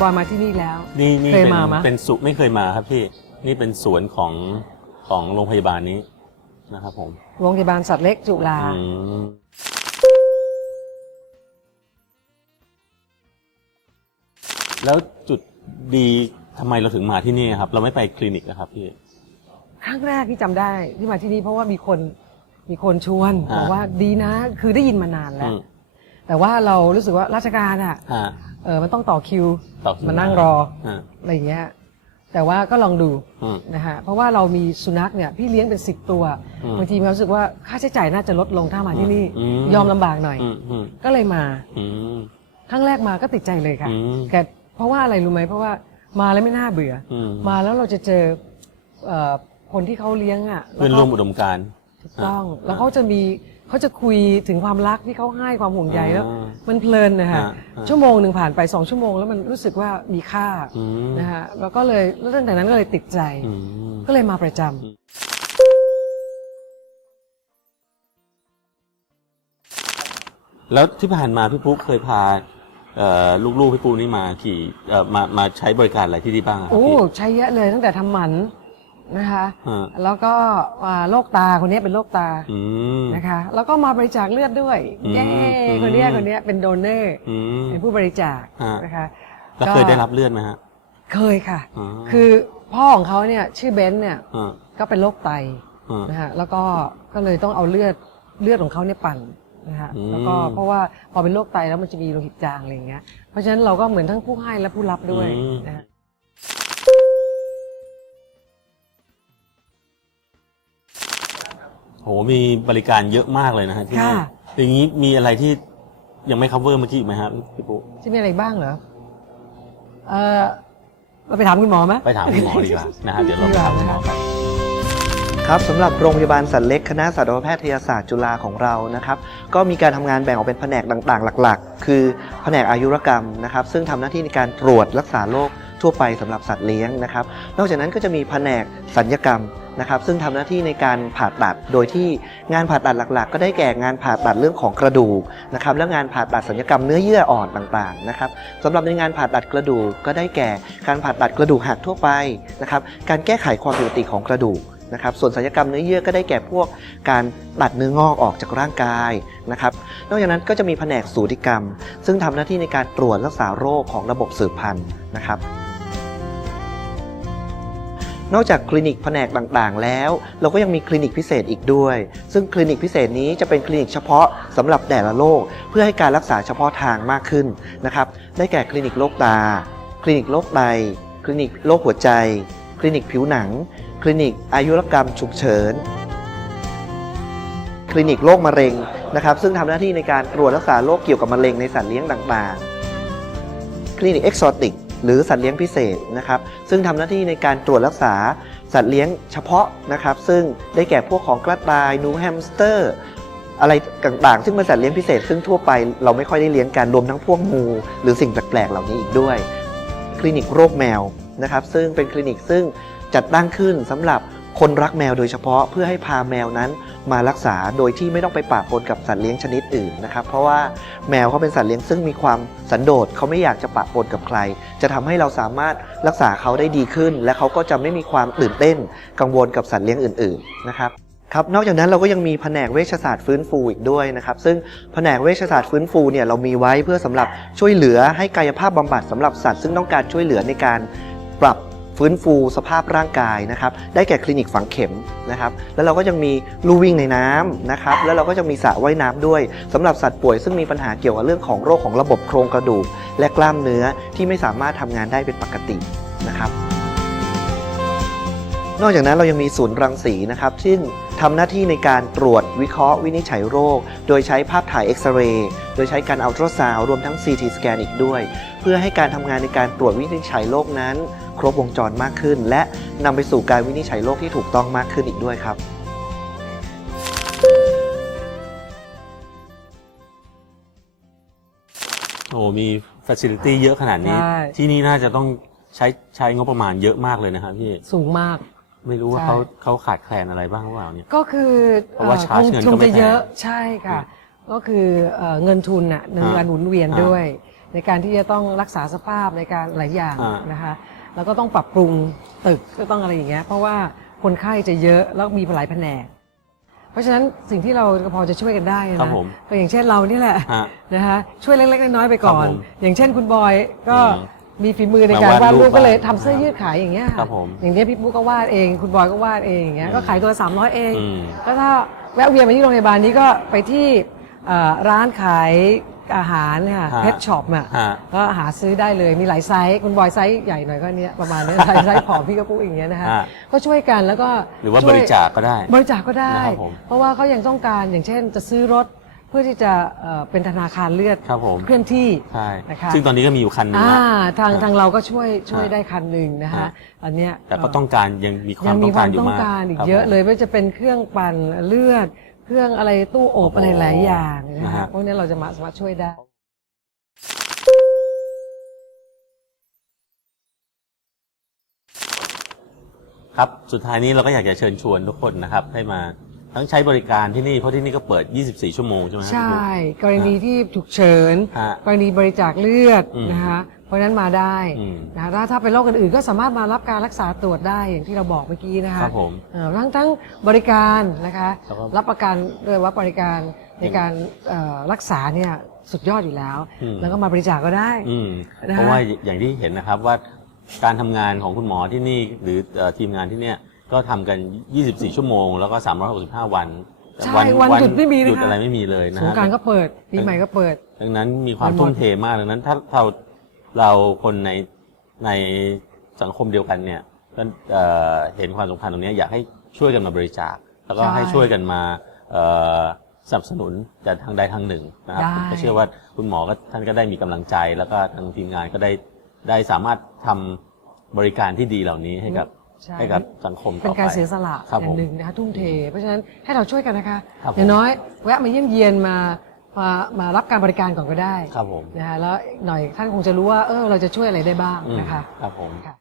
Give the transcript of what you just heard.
บอยมาที่นี่แล้ว นี่นี่เคยเป็นมาไหม เป็นสุไม่เคยมาครับพี่ นี่เป็นสวนของของโรงพยาบาลนี้นะครับผมโรงพยาบาลสัตว์เล็กจุฬาอืมแล้วจุดดีทำไมเราถึงมาที่นี่ครับ เราไม่ไปคลินิกนะครับพี่ ครั้งแรกที่จำได้ที่มาที่นี่เพราะว่ามีคนมีคนชวนอ่า บอกว่าดีนะ คือได้ยินมานานแล้อืว มแต่ว่าเรารู้สึกว่าราชการอะ ฮะ เออมันต้องต่อคิวต่อคิวมานั่งรอฮะอะไรอย่างเงี้ยแต่ว่าก็ลองดูอืมนะฮะเพราะว่าเรามีสุนัขเนี่ยพี่เลี้ยงเป็นสิบตัวอืมบางทีมีความรู้สึกว่าค่าใช้จ่ายน่าจะลดลงถ้ามาที่นี่อืมยอมลำบากหน่อยอืมอืมก็เลยมาอืมครั้งแรกมาก็ติดใจเลยค่ะอืมแต่เพราะว่าอะไรรู้ไหมเพราะว่ามาแล้วไม่น่าเบื่อออืมมาแล้วเราจะเจอเอ่อคนที่เขาเลี้ยงอะแล้เพื่อนก็ร่วมอุดมการณ์ถูกต้องอ่าแล้วเขาจะมี เขาจะคุยถึงความรักที่เขาให้ความห่วงใยแล้วอ่ามันเพลินนะฮะอ่าอ่าชั่วโมงหนึ่งผ่านไปสองชั่วโมงแล้วมันรู้สึกว่ามีค่าอืมนะฮะแล้วก็เลยแล้วตั้งแต่นั้นก็เลยติดใจอืมก็เลยมาประจำแล้วที่ผ่านมาพี่ปุ๊กเคยพาเอ่อลูกๆพี่ปุ๊กนี่มาขี่เอ่อมามาใช้บริการอะไรที่นี่บ้างอะครับโอ้พี่ใช้เยอะเลยตั้งแต่ทำหมัน นะคะฮะแล้วก็อ่าโรคตาคนนี้เป็นโรคตาอืม นะคะ แล้วก็มาบริจาคเลือดด้วยอืมเย้อืม คนเนี้ยคนเนี้ยเป็นโดเนอร์อืม เป็นผู้บริจาคฮะ นะคะแล้วเคยได้รับเลือดไหมฮะเคยค่ะอ๋อคือพ่อของเขาเนี่ยชื่อเบนซ์เนี่ยฮะก็เป็นโรคไตฮะนะฮะแล้วก็ก็เลยต้องเอาเลือดเลือดของเขาเนี่ยปั่นนะฮะอืม แล้วก็เพราะว่าพอเป็นโรคไตแล้วมันจะมีโลหิตจางอะไรอย่างเงี้ยเพราะฉะนั้นเราก็เหมือนทั้งผู้ให้และผู้รับด้วยนะฮะ โหมีบริการเยอะมากเลยนะฮะที่นี่ค่ะ อย่างนี้มีอะไรที่ยังไม่ cover เมื่อกี้อีกไหมครับพี่ปุ๊กจะมีอะไรบ้างเหรอ เออเราไปถามคุณหมอไหม ไปถามคุณหมอดีกว่านะฮะเดี๋ยวเราไปถามคุณหมอกัน ครับสำหรับโรงพยาบาลสัตว์เล็กคณะสัตวแพทยศาสตร์จุฬาของเรานะครับก็มีการทำงานแบ่งออกเป็นแผนกต่างๆ หลัก ๆ คือแผนกอายุรกรรมนะครับซึ่งทำหน้าที่ในการตรวจรักษาโรค ทั่วไปสำหรับสัตว์เลี้ยงนะครับ นอกจากนั้นก็จะมีแผนกสัญญกรรมนะครับ ซึ่งทำหน้าที่ในการผ่าตัด โดยที่งานผ่าตัดหลัก ๆ ก็ได้แก่งานผ่าตัดเรื่องของกระดูกนะครับ และงานผ่าตัดสัญญกรรมเนื้อเยื่ออ่อนต่างๆนะครับสำหรับในงานผ่าตัดกระดูกก็ได้แก่การผ่าตัดกระดูกหักทั่วไปนะครับ การแก้ไขความผิดปกติของกระดูกนะครับส่วนศัลยกรรมเนื้อเยื่อก็ได้แก่พวกการตัดเนื้องอกออกจากร่างกายนะครับ นอกจากนั้นก็จะมีแผนกสูติกรรม ซึ่งทำหน้าที่ในการตรวจรักษาโรคของระบบสืบพันธุ์นะครับ นอกจากคลินิกแผนกต่างๆ แล้ว เราก็ยังมีคลินิกพิเศษอีกด้วย ซึ่งคลินิกพิเศษนี้จะเป็นคลินิกเฉพาะสำหรับแต่ละโรคเพื่อให้การรักษาเฉพาะทางมากขึ้นนะครับได้แก่คลินิกโรคตา คลินิกโรคไตคลินิกโรคหัวใจ คลินิกผิวหนัง คลินิกอายุรกรรมฉุกเฉินคลินิกโรคมะเร็งนะครับซึ่งทำหน้าที่ในการตรวจรักษาโรคเกี่ยวกับมะเร็งในสัตว์เลี้ยงต่างๆ คลินิกเอ็กโซติก หรือสัตว์เลี้ยงพิเศษนะครับ ซึ่งทำหน้าที่ในการตรวจรักษาสัตว์เลี้ยงเฉพาะนะครับ ซึ่งได้แก่พวกของกระต่ายนูแฮมสเตอร์ อะไรต่างๆ ซึ่งเป็นสัตว์เลี้ยงพิเศษ ซึ่งทั่วไปเราไม่ค่อยได้เลี้ยงกันรวมทั้งพวกงูหรือสิ่งแปลกๆเหล่านี้อีกด้วย คลินิกโรคแมวนะครับ ซึ่งเป็นคลินิกซึ่งจัดตั้งขึ้นสำหรับ คนรักแมวโดยเฉพาะเพื่อให้พาแมวนั้นมารักษาโดยที่ไม่ต้องไปปะปนกับสัตว์เลี้ยงชนิดอื่นนะครับ เพราะว่าแมวเขาเป็นสัตว์เลี้ยงซึ่งมีความสันโดษเขาไม่อยากจะปะปนกับใคร จะทำให้เราสามารถรักษาเขาได้ดีขึ้น และเขาก็จะไม่มีความตื่นเต้น กังวลกับสัตว์เลี้ยงอื่นๆนะครับครับนอกจากนั้นเราก็ยังมีแผนกเวชศาสตร์ฟื้นฟูอีกด้วยนะครับซึ่งแผนกเวชศาสตร์ฟื้นฟูเนี่ยเรามีไว้เพื่อสำหรับช่วยเหลือให้กายภาพบำบัดสำหรับสัตว์ซึ่งต้องการช่วยเหลือในการปรับ ฟื้นฟูสภาพร่างกายนะครับ ได้แก่คลินิกฝังเข็มนะครับ แล้วเราก็ยังมีลู่วิ่งในน้ำนะครับ แล้วเราก็จะมีสระว่ายน้ำด้วยสำหรับสัตว์ป่วยซึ่งมีปัญหาเกี่ยวกับเรื่องของโรคของระบบโครงกระดูก และกล้ามเนื้อที่ไม่สามารถทำงานได้เป็นปกตินะครับ นอกจากนั้นเรายังมีศูนย์รังสีนะครับซึ่ง ทำหน้าที่ในการตรวจวิเคราะห์วินิจฉัยโรค โดยใช้ภาพถ่ายเอ็กซเรย์ โดยใช้การอัลตราซาวด์รวมทั้ง CT สแกนอีกด้วย เพื่อให้การทำงานในการตรวจวินิจฉัยโรคนั้น ครบวงจรมากขึ้น และนำไปสู่การวินิจฉัยโรคที่ถูกต้องมากขึ้นอีกด้วยครับโอ้มีฟ a ซิลิตี้เยอะขนาดนี้ ใช่ ที่นี่น่าจะต้องใช้ใช้งบประมาณเยอะมากเลยนะครับพี่ สูงมาก ไม่รู้ว่าใช่เขาเขาขาดแคลนอะไรบ้างหรือเปล่าเนี่ย ก็คือเพราะว่าอ่อ charge คงเงินคก็งไม่จะแพง เยอะใช่ค่ะ ก็คือเอ่อเงินทุนน่ะในอ่าการหมุนเวียนอ่าด้วย ในการที่จะต้องรักษาสภาพในการหลายอย่างอ่าน นะคะ แล้วก็ต้องปรับปรุงตึกก็ต้องอะไรอย่างเงี้ยเพราะว่าคนไข้จะเยอะแล้วมีหลายแผนก เพราะฉะนั้นสิ่งที่เราพอจะช่วยกันได้ครันะบผมก็อย่างเช่นเรานี่แหละฮะ นะคะช่วยเล็กๆน้อยๆไปก่อนครับผมอย่างเช่นคุณบอยก็อืม มีฝีมือในการมาวาดวาดรูปรูปก็เลยบ้างทำเสื้อยืดขายอย่างเงี้ยครับผมอย่างเงี้ยพี่ปุ๊กก็วาดเอง คุณบอยก็วาดเองอย่างเงี้ยอืมก็ขายตัวสามร้อยเอง อืมแล้วถ้าแวะเวียนมาที่โรงพยาบาลนี้ก็ไปที่เอ่อร้านขายอาหารเนี่ยฮะเพชช็อปอะฮะ ก็หาซื้อได้เลยมีหลายไซส์คุณบอยไซส์ใหญ่หน่อยก็เนี้ยประมาณเนี้ยไซส์ไซส์ผอมพี่ก็ปุ๊กอย่างเงี้ยนะคะฮะก็ช่วยกันแล้วก็หรือว่าช่บย ริจาคก็ได้ บริจาคก็ได้ นะครับผมเพราะว่าเขายังต้องการอย่างเช่นจะซื้อรถเพื่อที่จะเอ่อเป็นธนาคารเลือดครับผม เคลื่อนที่ ใช่นะคะ ซึ่งตอนนี้ก็มีอยู่คันหนึงอ่าแล้วทางฮะทางเราก็ช่วยช่วยฮะได้คันหนึ่งนะคะฮะ อันเนี้ยแต่ก็ต้องการยังมีควายัมงต้มีองคกาวารมอยู่ต้องมากการอีกครับเยอะผม เลยไม่ว่าจะเป็นเครื่องปั่นเลือด เครื่องอะไรตู้อบอะไรหลายอย่างนะนะคะฮะพวกนี้เราจะมาสามารถช่วยได้ ครับ สุดท้ายนี้เราก็อยากจะเชิญชวนทุกคนนะครับ ให้มา ทั้งใช้บริการที่นี่เพราะที่นี่ก็เปิด 24 ชั่วโมงใช่ไหมครับ ใช่พี่ปุ๊กกรณีที่ฉุกเฉิน ฮะกรณีบริจาคเลือดอืมนะคะเพราะฉะนั้นมาได้อืม นะคะถ้าถ้าเป็นโรคอื่นๆก็สามารถมารับการรักษาตรวจได้อย่างที่เราบอกเมื่อกี้นะคะครับผม เอ่อทั้งทั้งบริการนะคะแล้วก็รับประกันด้วยว่าบริการในการเอ่อรักษาเนี่ยสุดยอดอยู่แล้ว อืม แล้วก็มาบริจาคก็ได้ อืมนะฮะเพราะว่าอย่างที่เห็นนะครับว่าการทำงานของคุณหมอที่นี่หรือเอ่อทีมงานที่เนี่ย ก็ทำกัน 24 ชั่วโมง แล้วก็ 365 วันใช่วันหยุดไม่มีนะคะหยุดอะไรไม่มีเลยนะสงฮะ กรารก็เปิดปีใหม่ก็เปิด ดังนั้นมีความไปหมด ทุ่มเทมากดังนั้นถ้าเราเราคนในในสังคมเดียวกันเนี่ยก็เอ่อเห็นความสำคัญตรงนี้อยากให้ช่วยกันมาบริจาค แล้วก็ให้ช่วยกันมาเอ่อสนับสนุนแต่ทางใดทางหนึ่งนะครับได้ ผมก็เชื่อว่าคุณหมอก็ท่านก็ได้มีกำลังใจ แล้วก็ทางทีมงานก็ได้ได้สามารถทำบริการที่ดีเหล่านี้ให้กับ ใช่ ให้กับสังคมต่อไป เป็นการเสียสละครับอผย่ามงหนึ่งนะคะทุ่มเท เพราะฉะนั้นให้เราช่วยกันนะคะครับผมอย่างน้อยแวะมาเยี่ยมเยียนมามามารับการบริการก่อนก็ได้ครับผม นะคะแล้วหน่อยท่านคงจะรู้ว่าเออเราจะช่วยอะไรได้บ้างอืมนะคะ ครับผม ค่ะ